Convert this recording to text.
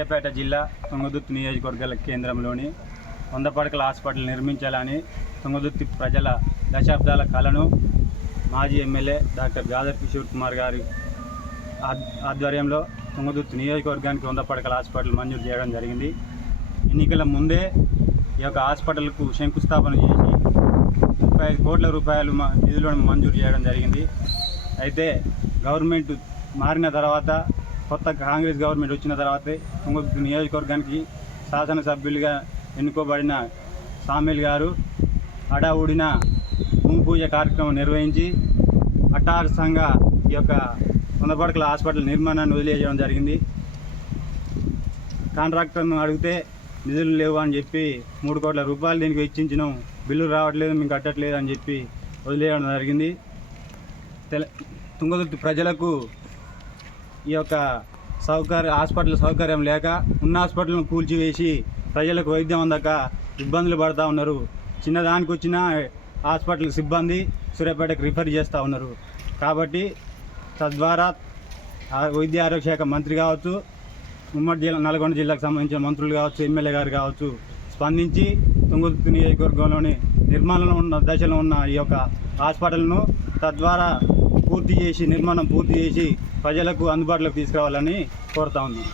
విజయపేట జిల్లా తుంగదుర్తి నియోజకవర్గాల కేంద్రంలోని వంద పడకల హాస్పిటల్ నిర్మించాలని తుంగదుర్తి ప్రజల దశాబ్దాల కళను మాజీ ఎమ్మెల్యే డాక్టర్ గాదర్ కిషోర్ కుమార్ గారి ఆధ్వర్యంలో తుంగదుర్తి నియోజకవర్గానికి వంద పడకల హాస్పిటల్ మంజూరు చేయడం జరిగింది. ఎన్నికల ముందే ఈ యొక్క హాస్పిటల్కు శంకుస్థాపన చేసి ముప్పై ఐదు కోట్ల రూపాయలు నిధులను మంజూరు చేయడం జరిగింది. అయితే గవర్నమెంట్ మారిన తర్వాత కొత్త కాంగ్రెస్ గవర్నమెంట్ వచ్చిన తర్వాతే తుంగతుర్తి నియోజకవర్గానికి శాసనసభ్యులుగా ఎన్నుకోబడిన సామిల్ గారు హడావుడిన భూమి పూజ కార్యక్రమం నిర్వహించి హఠాత్సంగా ఈ యొక్క వందపడకల హాస్పిటల్ నిర్మాణాన్ని వదిలేయడం జరిగింది. కాంట్రాక్టర్ను అడిగితే నిధులు లేవు అని చెప్పి మూడు కోట్ల రూపాయలు దీనికి వెచ్చించినాం. బిల్లు రావట్లేదు మేము కట్టట్లేదు అని చెప్పి వదిలేయడం జరిగింది. తెల తుంగతుర్తి ప్రజలకు ఈ యొక్క సౌకర్య హాస్పిటల్ సౌకర్యం లేక ఉన్న హాస్పిటల్ను కూల్చివేసి ప్రజలకు వైద్యం అందక ఇబ్బందులు పడతా ఉన్నారు. చిన్నదానికి వచ్చిన హాస్పిటల్ సిబ్బంది సూర్యాపేటకు రిఫర్ చేస్తూ ఉన్నారు. కాబట్టి తద్వారా ఆ వైద్య ఆరోగ్య శాఖ మంత్రి కావచ్చు ఉమ్మడి జిల్లా నల్గొండ జిల్లాకు సంబంధించిన మంత్రులు కావచ్చు ఎమ్మెల్యే గారు కావచ్చు స్పందించి తుంగతుర్తి నియోజకవర్గంలోని నిర్మాణంలో ఉన్న దశలో ఉన్న ఈ యొక్క హాస్పిటల్ను తద్వారా పూర్తి చేసి నిర్మాణం పూర్తి చేసి ప్రజలకు అందుబాటులోకి తీసుకురావాలని కోరుతా ఉన్నాం.